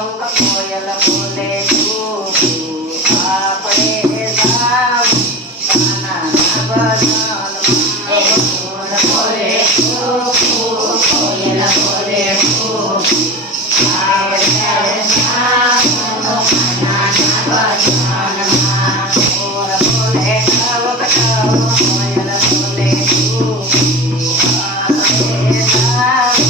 કોયલ બોલે આપણે જાવ કાનાના ભજનમાં મોર બોલે કોયલ બોલે આપણે જાવ કાનાના ભજનમાં મોર બોલે કોયલ બોલે આપણે જાવ કાનાના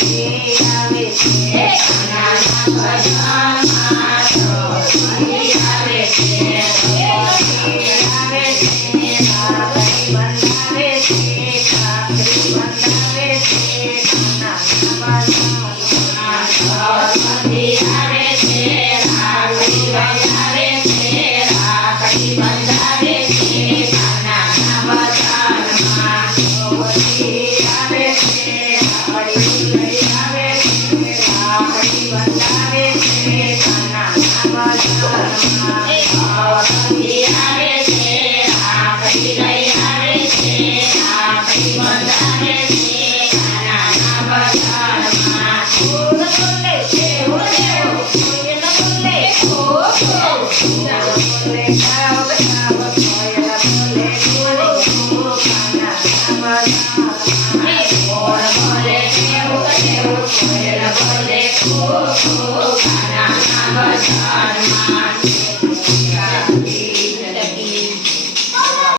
Yeah. આવે છે કાનાના ભજનમાં ચોથી આવે છે ચોથી આવે છે કાકડી બંધાવે છે કાકડી બંધાવે છે કાનાના ભજનમાં ચોથી આવે છે કાકડી બંધાવે છે કાકડી બંધાવે છે કાનાના ભજનમાં ચોથી આવે છે કાકડી લઈ આવે છે કાકડી બંધાવે છે કાનાના ભજનમાં ચોથી આવે છે કાકડી લઈ આવે છે કાકડી બંધાવે છે કાનાના ભજનમાં બોલ બોલે છે બોલે કોયલ બોલે કો બોલે ગાવ ગાવ કોયલ બોલે બોલે કો કાનાના ભજનમાં બોલ બોલે છે કોયલ બોલે કો કાનાના ભજનમાં